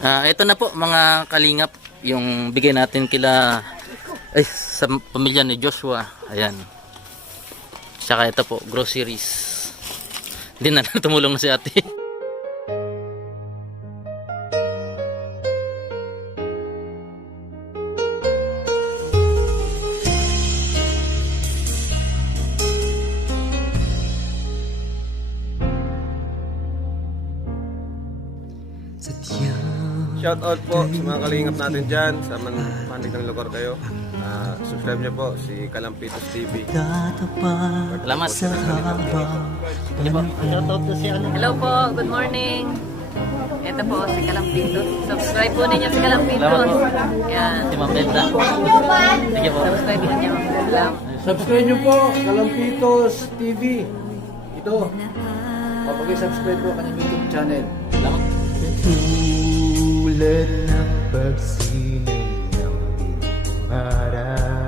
Ito na po mga kalingap, yung bigay natin kila sa pamilya ni Joshua. Ayan. Tsaka ito po, groceries. Hindi na tumulong na si ate. Shout out po sa mga kalingap natin dyan sa manig ng lugar kayo. Subscribe nyo po si Kalampitos TV. Salamat. Hello po, good morning. Ito po si Kalampitos. Subscribe po ninyo si Kalampitos. Yan. Si Ma'am Belda. Sige po. Subscribe ninyo. Subscribe nyo po, Kalampitos TV. Ito, papag-subscribe po kanyang YouTube channel. Salamat. Tulad ng pagsinay ng bintara.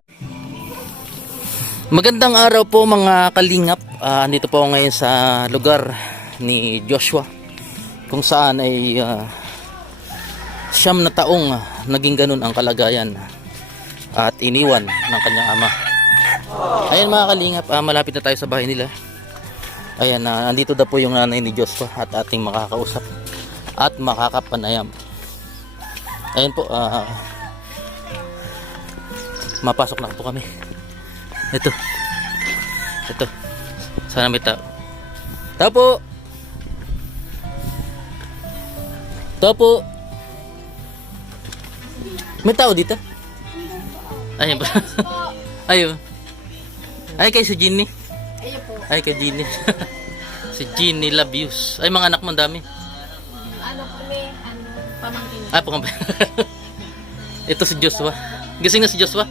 Magandang araw po mga kalingap. Andito po ako ngayon sa lugar ni Joshua, kung saan ay 9 na taong naging ganun ang kalagayan at iniwan ng kanyang ama. Ayan mga kalingap, malapit na tayo sa bahay nila. Ayan, andito na po yung nanay ni Joshua at ating makakausap at makakapanayam. Ayan po, mapasok na po kami. Ito. Sana may tao. Tao po. May tao dito? Ayan po. Ayun. Ay kay si Ginny. Ayun po. Ay kay Ginny. Si Ginny Labius. Ay mga anak mo dami. Ano kami, pamangkin. Pangambay. Ito si Joshua. Gising na si Joshua.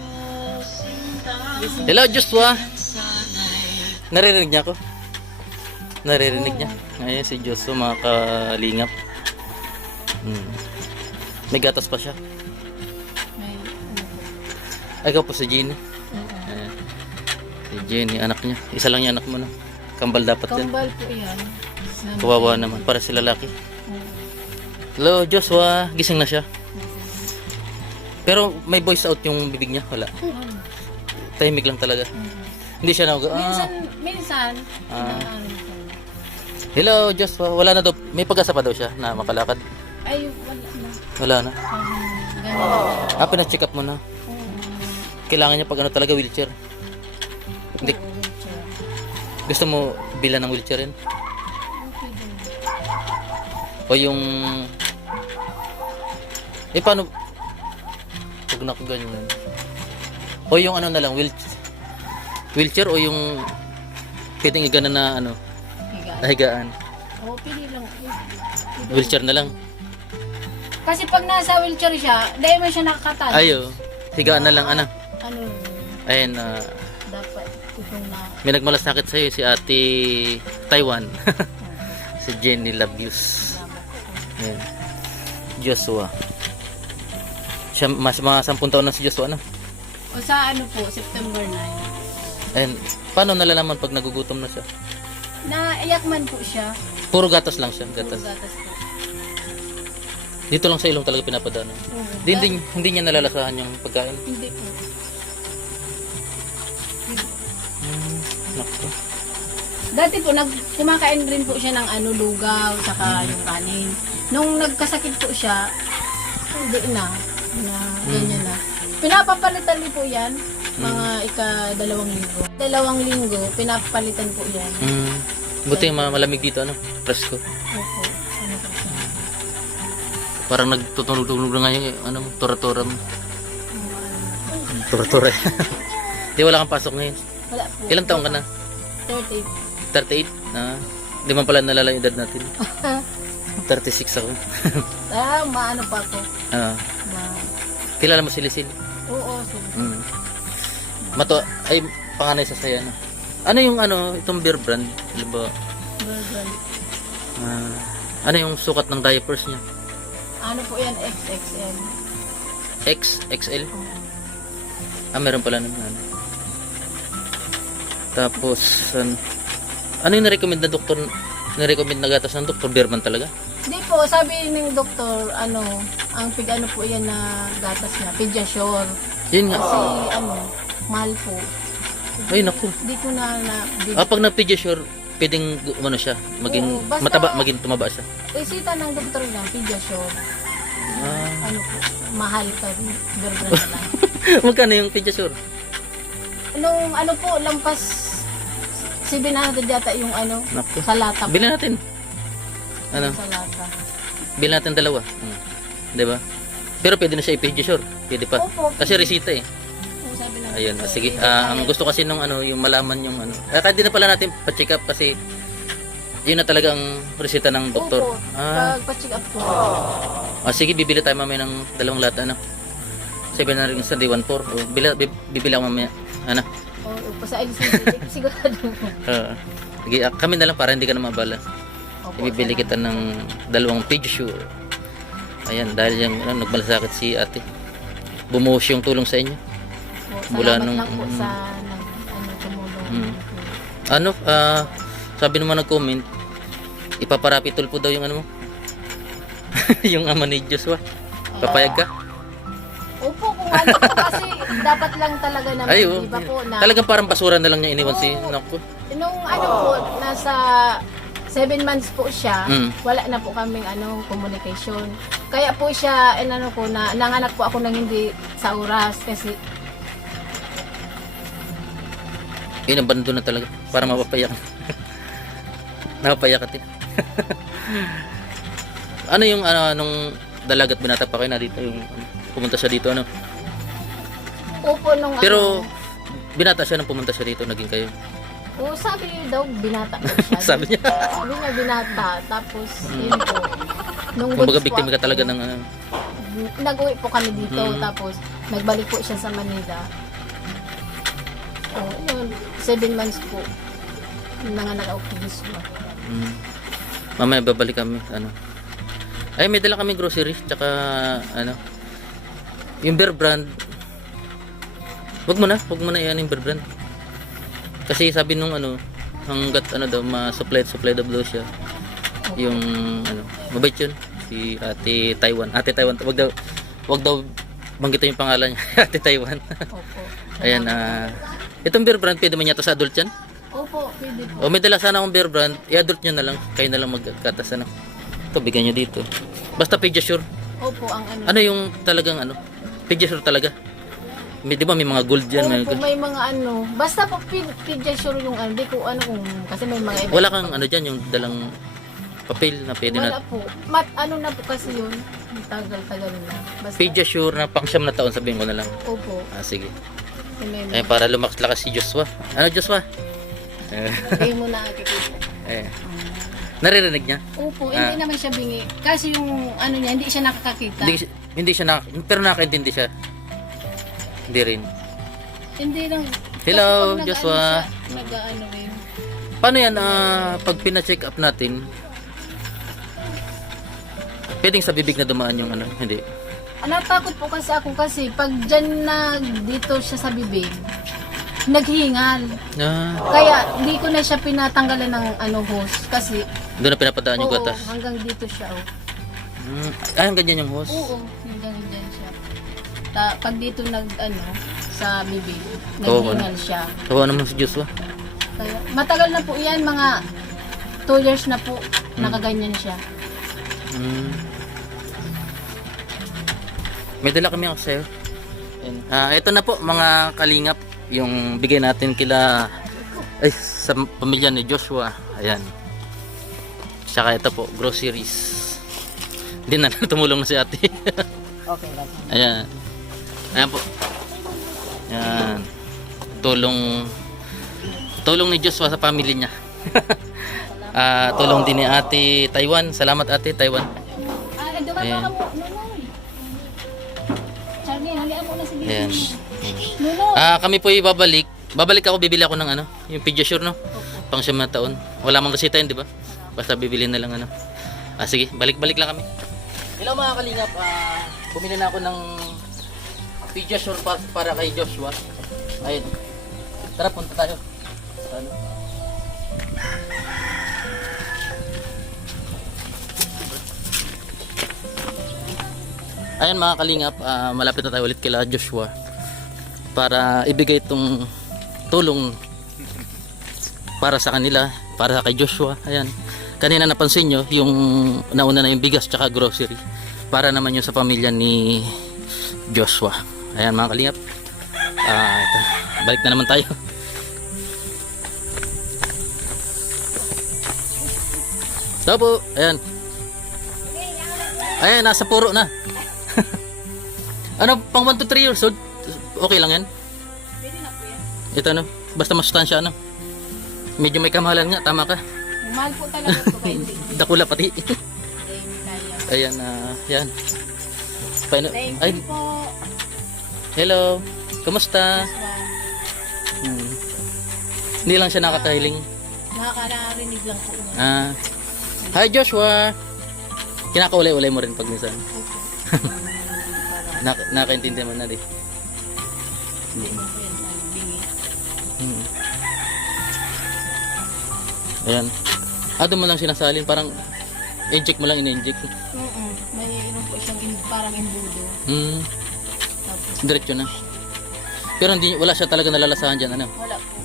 Hello Joshua. Naririnig niya ako. Naririnig niya. Ayan si Joshua mga kalingap. May gatas pa siya. Ay ikaw po si Jenny. Ayan. Si Jenny, anak niya. Isa lang yung anak mo na. Kambal dapat yan. Kambal po yan. Kawawa naman. Para sila lalaki. Hello Joshua. Gising na siya. Pero may voice out yung bibig niya. Wala. Tahimik lang talaga. Hindi siya Minsan. Hello Joshua. Wala na daw. May pag-asa pa daw siya na makalakad. Ay, wala na. Wala na. Ganun. Pina-check up mo na. Kailangan niya pag ano talaga wheelchair. Hindi. Gusto mo bilan ng wheelchair rin? O yung paano pag nakaganyan? O yung ano na lang, wheelchair o yung pwedeng igana na ano, nahigaan? Oo, pili lang. Wheelchair na lang. Kasi pag nasa wheelchair siya, dahil mo siya nakakatali. Ayo, higaan na lang ana. Ano, Ayun, dapat itong na... may nagmalasakit sa'yo si Ate Taiwan. Si Jenny Labius. Ayan. Joshua. Siya, mga 10 taon na si Joshua na. O sa ano po, September 9. Ayan. Paano nalalaman pag nagugutom na siya? Naiyak man po siya. Puro gatas lang siya. Puro Gatas. gatas po. Dito lang sa ilong talaga pinapadaanan. Hindi niya nalalasahan yung pagkain. Hindi po. Naku. Dati po, kumakain rin po siya ng lugaw, saka yung kanin. Nung nagkasakit po siya, hindi na ganyan na. Pinapapalitan din po yan, mga ika-2 linggo. 2 linggo, pinapalitan po yan. Buti malamig dito, ano? Presko. Opo. Ano po siya? Parang nagtutunog-tunog na nga yung ano, tura-tura mo. Tura-tura. Di wala kang pasok ngayon. Wala po. Ilang taong ka na? 38. 38? Di man pala nalala yung edad natin. 36 ako. Maano pa ako. Kilala mo si Lisil? Oo, sige. Ay, panganay sa saya na. Ano yung itong beer brand? Ano ba? Burger. Ano yung sukat ng diapers niya? Ano po yan? XXL. XXL? Meron pala naman. Tapos, ano yung na-recommend na doktor? Na-recommend na gatas ng doktor? Beerman talaga? Hindi po, sabi ng doktor, ang pig-ano po yan na gatas niya, Pediasure. Yun nga. Kasi, mahal po. Ay, naku. Hindi ko na Pag na-pediasure, pwedeng ano siya, maging Oo, basta- mataba, maging tumaba siya. Isita ng doktor niya, Pediasure. Ah. Po, mahal pa rin. Berbrand na lang. Magkano yung pediasure? Nung po, lampas 700 yata yung Naku. sa lata. po. Bilhin natin. Ano? Sa lata. Bilhin natin dalawa. Di ba? Pero pwede na siya i-pediasure. Pwede pa. Opo, Kasi resita eh. Yung sabi ng Ayun, doktor, sige. pwede Ang tayo. gusto kasi nung yung malaman yung kahit di na pala natin pa-check up kasi yun na talagang resita ng doktor. Opo, pag-check up po. Sige, bibili tayo mamaya ng dalawang lata 7 na rin sa day 1-4. Bibili ako mamaya. O, sa LCD, sigurado po. Sige, kami na lang para hindi ka na mabala. Opo, Ibibili kita ng dalawang pediasure. Ayan, dahil yung nagmalasakit si ate. Bumuhos yung tulong sa inyo. Opo, mula salamat nung- lang po sa tumulong. Sabi naman nag-comment, ipaparapitol po daw yung mo. Yung ama ni Joshua. Papayag ka? Opo, kung po kasi dapat lang talaga naman, Ay, di ba po, na Talagang parang basura na lang niya iniwan si Oo. Naku. nung po, nasa 7 months po siya, wala na po kaming communication. Kaya po siya, nanganak po ako ng hindi sa oras kasi Inabando na talaga para mapapayak. Napapayak ka din. Ano yung nung dalagat binata pa kayo na dito yung pumunta siya dito opo nung Pero binata siya nang pumunta siya dito, naging kayo. sabi daw binata po siya. Sabi niya. Sabi niya binata, tapos yun po. Nung Kumbaga buntis po biktima ka ako, talaga ng nag-uwi po kami dito, tapos nagbalik po siya sa Manila. Yun, 7 months po. Nanganak ako po gusto. Mamaya babalik kami Ay, may dala kami grocery tsaka yung Bear Brand. Wag mo na iyan yung Bear Brand. Kasi sabi nung hanggat daw ma-supply daw siya. Yung mabait yun si Ate Taiwan. Ate Taiwan, wag daw banggitin yung pangalan niya. Ate Taiwan. Opo. Ayan, itong Bear Brand pwede man yata sa adult yan. Opo, pwede po. O may dala sana akong Bear Brand, i-adult nyo na lang. Kayo na lang magkatas Ito, bigyan nyo dito. Basta Pediasure. Opo, ang Ano yung talagang Pediasure talaga. Di ba may mga gold dyan? Opo, may mga basta po Pediasure yung di ko kung, kasi may mga iba. Wala kang dyan, yung dalang papel na pwede Wala na. po. Na po kasi yun. Tagal-tagal na. Basta, Pediasure na pang 9 na taon, sabihin ko na lang. opo. Sige. May Eh, para lumakas-lakas si Joshua. Joshua? Hindi mo na akikita. Naririnig niya? Opo, hindi naman siya bingi. Kasi yung niya, hindi siya nakakakita. Hindi siya pero nakakaintindi siya. Hindi rin. Hindi lang. Hello, kasi pag Joshua. Nag-ano rin. Paano yan, pag pina-check up natin, pwedeng sa bibig na dumaan yung hindi. Natakot po kasi ako kasi pag dyan dito siya sa bibig, naghingal. Kaya hindi ko na siya pinatanggalan ng hose kasi Doon na pinapadaan yung oo, gatas. hanggang dito siya. Hanggang dyan yung hose. Oo, hanggang dyan siya. Pag dito sa bibig, Oo, naghingal siya. Kawa naman si Joshua. Kaya, matagal na po yan, mga 2 years na po, nakaganyan siya. May dala kami ako sa'yo. Ito na po mga kalingap, yung bigay natin sa pamilya ni Joshua. Ayan. Saka ito po, groceries. Hindi na tumulong na si ate. Okay lang. Ayan. Ayan po. Ayan. Tulong ni Joshua sa pamilya niya. Tulong din ni ate Taiwan. Salamat ate Taiwan. Dumawa Ayan. ka mo, Nunoy. Charlie, halian mo na si Ayan. Bibi. Nunoy. Kami po ibabalik. Babalik ako, bibili ako ng yung Pediasure pang 9 na taon. Wala mang resita yun, di ba? Basta bibili na lang sige, balik lang kami. Hello mga kalingap, bumili na ako ng Pediasure para kay Joshua. Ayun. Tara, punta tayo. Ayan mga kalingap, malapit na tayo ulit kila Joshua para ibigay itong tulong para sa kanila, para kay Joshua. Ayan, kanina napansin nyo yung nauna na yung bigas tsaka grocery para naman yung sa pamilya ni Joshua. Ayan mga kalingap, ito, balik na naman tayo. Ito po, ayan. Ayan, nasa puro na. Ano, pang 1 to 3 years old? Okay lang yan? Pwede na po yan. Ito ano, basta masustansya ano. Medyo may kamahalan nga, tama ka. Mahal po talaga po kayo. Dakula pati. Kaya. Ayan, yan. Thank Ay, you po. hello. Kumusta? Hindi lang siya nakakahiling. Nakakarinig lang po. Niya. Hi Joshua. Kinakaulay-ulay mo rin pag minsan. Nakaintindi mo na di. Hindi mo po yan bingi. Ayan. Doon mo lang sinasalin, parang inject mo lang, in-inject. May inom po siyang parang imbudo. Tapos Diretso na. Pero hindi, wala siya talaga nalalasahan dyan, ano? wala po.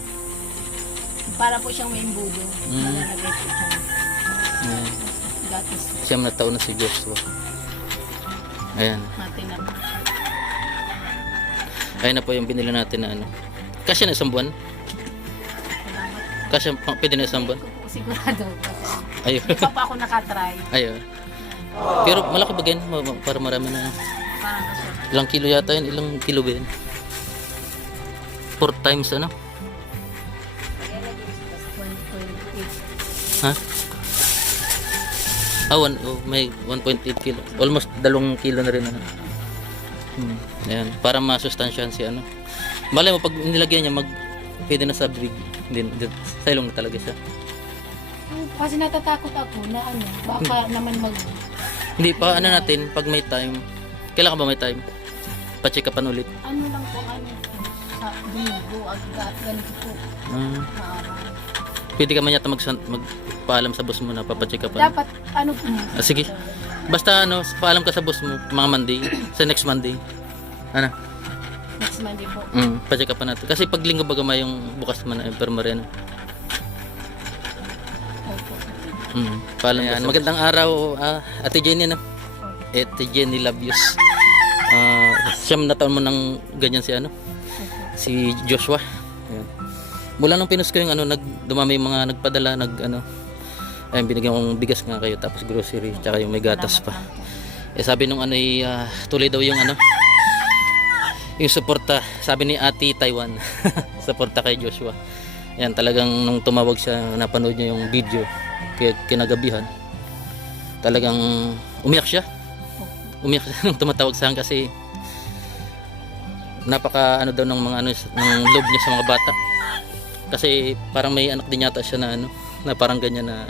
Para po siyang may imbudo. Nalalagay po siya. Ayan. Gatas. 9 na taon na si Joshua. Ayan. Natin na. Ayan na po yung binili natin na ano. Kasya na isang buwan? Salamat. Kasya, pwede na isang buwan? Ko po sigurado. Ayun. Hindi pa ako nakatry. Ayun. Pero malaki ba yan? Para marami na. Parang kasi Ilang kilo yata yun? Ilang kilo ba yan? 4 times ano? 1.8. Ha? May 1.8 kilo. Almost 2 kilo na rin ano. Ayan, para masustansyahan si ano. Malay mo pag nilagyan niya pwede na sa brig. Din sa ilong na talaga siya. Kasi natatakot ako na ano, baka naman Hindi pa ano natin pag may time. Kailan ka ba may time? Pa-check upan ulit. ano lang po ano, sa dugo, agad, ganito po. Maaraw. Pwede ka man yata magpaalam sa boss mo na papacheck upan. Dapat ano po. Sige. Basta ano, paalam ka sa boss mo mga Monday, sa next Monday. Ano? Next Monday po. Pa-check upan natin. Kasi pag linggo baga may yung bukas man na infirmary ano. Opo. Paalam ka. Magandang araw, Ate Jenny no. Ate Jenny Labios. 9 na taon mo nang ganyan si ano? Si Joshua. Ayan. Mula nung pinus ko yung ano, dumami yung mga nagpadala, ayun, binigyan kong bigas nga kayo, tapos grocery, tsaka yung may gatas pa. Sabi nung ano, tuloy daw yung ano, yung suporta, sabi ni Ate Taiwan, suporta kay Joshua. Ayan, talagang nung tumawag siya, napanood niya yung video, kinagabihan, talagang umiyak siya. Umiyak siya nung tumatawag sa akin kasi napaka ano daw ng mga ano, ng loob niya sa mga bata. Kasi parang may anak din yata siya na ano, na parang ganyan na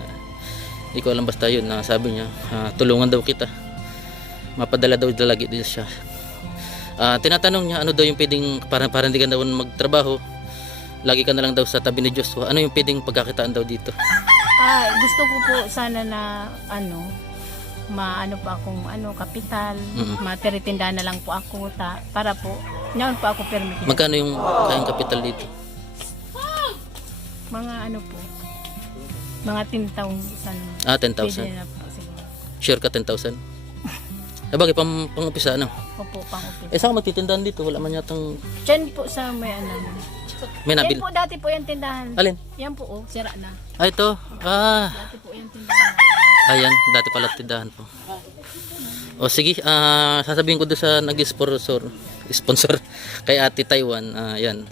hindi ko alam, basta yun na sabi niya, tulungan daw kita, mapadala daw lagi din siya. Tinatanong niya ano daw yung pwedeng, parang hindi ka daw magtrabaho, lagi ka na lang daw sa tabi ni Joshua, ano yung pwedeng pagkakitaan daw dito? Gusto ko po sana na ano, maano pa akong ano, kapital, matiritindahan na lang po ako para po ngayon po ako permit. Magkano yung kayang kapital dito? Mga ano po, mga 10,000. 10,000. Pwede na po siguro. Sure ka 10,000? Bagay pang-upisa ano? Opo, pang-upit. Saan ka magtitindahan dito? Wala man yatang Diyan po sa may ano. may Yan nabil. po dati po yung tindahan. Alin? Yan po oh, sira na. Ito. Dati po yung tindahan. Ayan, dati pala tindahan po. O sige, sasabihin ko doon sa sponsor kay Ate Taiwan, ayan.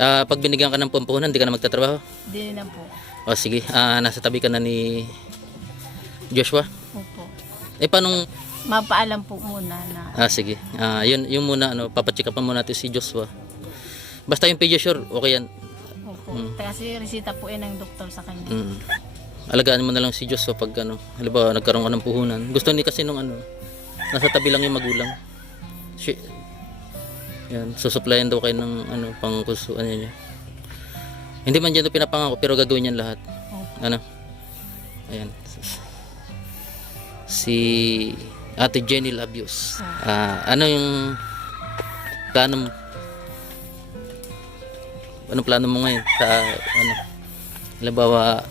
Pag binigyan ka ng pampuhunan, hindi ka na magtatrabaho? Hindi na po. O sige, nasa tabi ka na ni Joshua? Opo. Paano? Mapaalam po muna na. Sige. Yun muna, papacheck up muna natin si Joshua. Basta yung Pediasure, okay yan. Opo. Kasi resita po yan ng doktor sa kanya. Alagaan mo na lang si Joshua pag halimbawa nagkaroon ka ng puhunan. Gusto ni kasi nung nasa tabi lang yung magulang. Yan, susuplayan daw kayo ng pang niya. Hindi man dyan ito pinapangako, pero gagawin yan lahat. Ano? Ayan. Si Ate Jenny Labios. Ano yung plano mo? Anong plano mo ngayon sa ano? Halimbawa,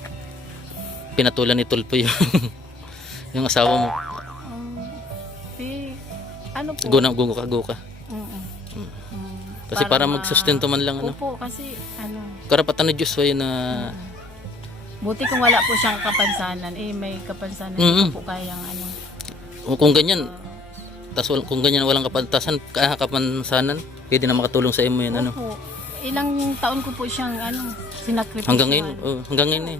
pinatulan ni Tulpo yung yung asawa mo. Ano po? Guka. Mm-mm. Kasi para magsustento man lang ano. Opo, kasi ano, Karapatan ni Diyos yun na buti kung wala po siyang kapansanan, may kapansanan Mm-mm. po kayang ano. kung ganyan, kung ganyan walang kapansanan, pwede na makatulong sa imo yun ano. Opo, ilang taon ko po siyang ano, sinakripisyo. Hanggang ngayon eh.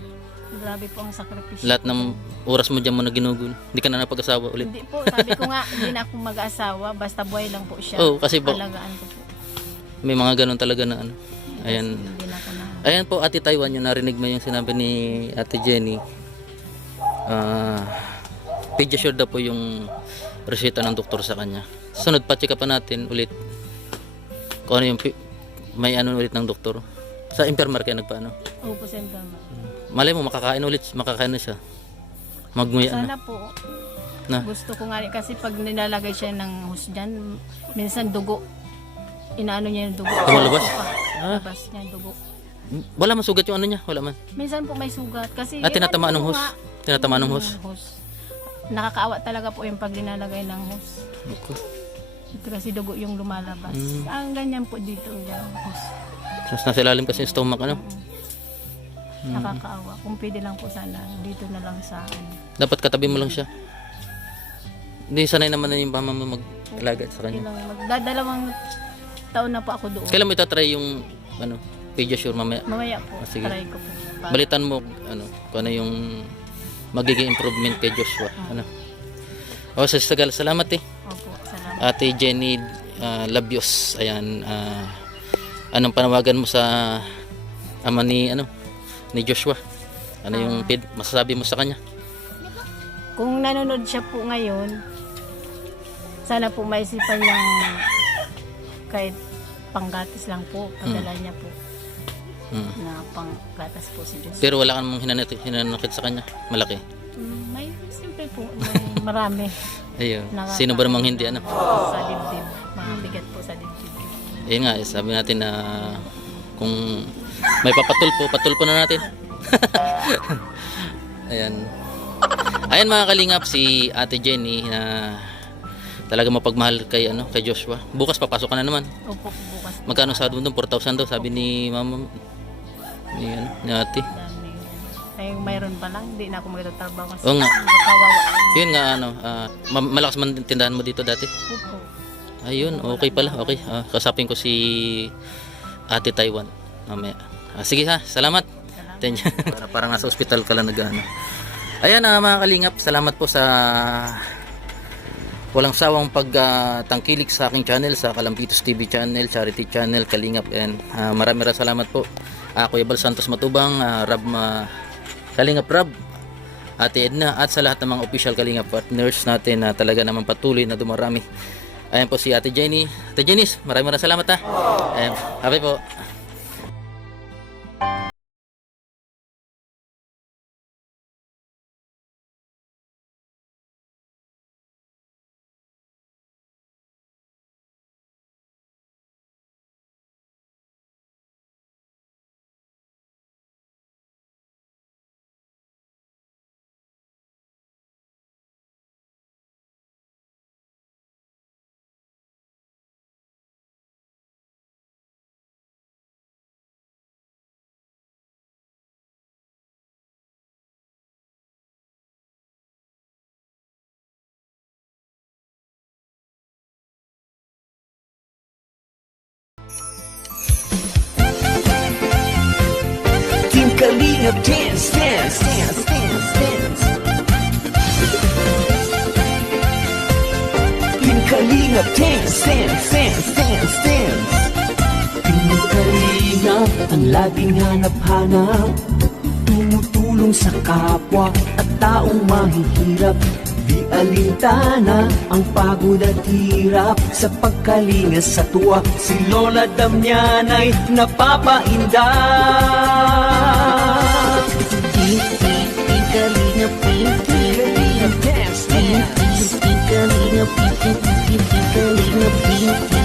Grabe po ang sakripisyo. Lahat ng oras mo diyan mo na ginugol. Hindi ka na napag-asawa ulit. Hindi po, sabi ko nga, hindi na ako mag-asawa, basta buhay lang po siya. Kasi alagaan ko po. may mga ganun talaga na ano. Ayan. Hindi na ako na. Ayan po, Ate Taiwan, yung narinig mo yung sinabi ni Ate Jenny. Pediasure daw po yung reseta ng doktor sa kanya. Sunod pa, check up natin ulit kung ano yung may ano ulit ng doktor. Sa infirmar kaya nagpaano. Opo, sentral. Malay mo, makakain na siya. Magmuya na. Sana po. Na. Gusto ko nga rin kasi pag nilalagay siya ng hose dyan, minsan dugo. Inaano niya yung dugo. Lumalabas? Labas niya yung dugo. Wala man sugat yung ano niya, wala man. Minsan po may sugat kasi Tinatamaan ng po hose. nga, Tinatamaan ng hose. Nakakaawa talaga po yung pag nilalagay ng hose. Okay. Kasi dugo yung lumalabas. Ang ganyan po dito yung hose. Tapos nasa ilalim kasi yung stomach ano. Nakakaawa. Kung pwede lang po sana, dito na lang sa ano. Dapat katabi mo lang siya. Hindi sanay naman na yung mama mo mag-alaga sa kanya. Magdadalawang taon na po ako doon. Kailan mo itatry yung ano, pediasure mamaya? Mamaya po, Sige. try ko po. Balitan mo ano, kung ano yung magiging improvement kay Joshua. Ano? O, sa Sagal, salamat eh. Opo, salamat. Ate Jenny Labios. Ayan, anong panawagan mo sa ama ni ni Joshua? Ano yung masasabi mo sa kanya? Kung nanonood siya po ngayon, sana po maisipan niyang kahit panggatas lang po, padala niya po na panggatas po si Diyos. Pero wala kang hinanakit sa kanya? Malaki? May simple po, may marami. Ayun. Sino ba namang hindi ano? Sa dibdib, mabigat po sa dibdib. Ayun nga, sabi natin na kung may patulpo na natin. Ayan. Ayan mga kalingap, si Ate Jenny na talaga mapagmahal kay Joshua. Bukas papasok ka na naman. Opo, bukas po. Magkano sa doon? 4,000 daw sabi ni mama ni Ate. Dami. Ay, mayroon pa lang, hindi na ako magtatrabaho kasi Oo nga. kawawa. Yun nga malakas man tindahan mo dito dati. Opo. Ayun, okay pala. Okay. Kasapin ko si Ate Taiwan mamaya. Sige ha, salamat. Parang nasa ospital ka lang nag-ano. Ayan mga kalingap, salamat po sa walang sawang pagtangkilik sa aking channel, sa Kalampitos TV channel, Charity channel, Kalingap. And maraming salamat po. Kuya Bal Santos Matubang, Kalingap Rab, Ate Edna, at sa lahat ng mga official Kalingap partners natin na talaga naman patuloy na dumarami. Ayan po si Ate Jenny. Ate Jenny, maraming salamat ha. Ayan, happy po. Team Kalingap dance, dance, dance, dance, dance. Team Kalingap dance, dance, dance, dance, dance. Team Kalingap ang laging hanap-hanap, tumutulong sa kapwa at taong mahihirap. Di alintana ang pagod at hirap, sa pagkalinga sa tuwa si Lola Damianay napapainda. Team Kalingap, Team Kalingap dance, dance. Kalingap, Kalingap,